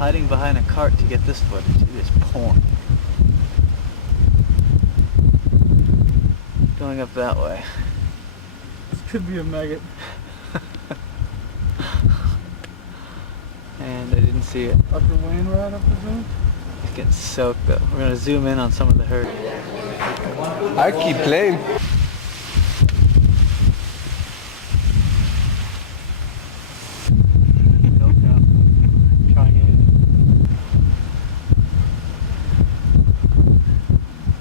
hiding behind a cart to get this footage. It is porn. Going up that way. This could be a maggot. And I didn't see it. Up the Wainwright, up the zoom? It's getting soaked though. We're gonna zoom in on some of the herd. I keep playing. Trying anything.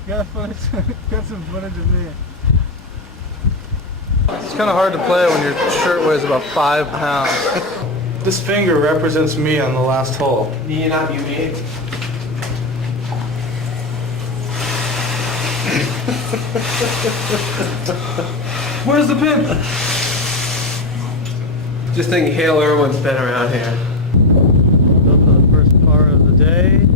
Got some footage of me. It's kind of hard to play when your shirt weighs about 5 pounds. This finger represents me on the last hole. You're not unique. Where's the pin? Just think Hale Irwin's been around here. Built for the first part of the day.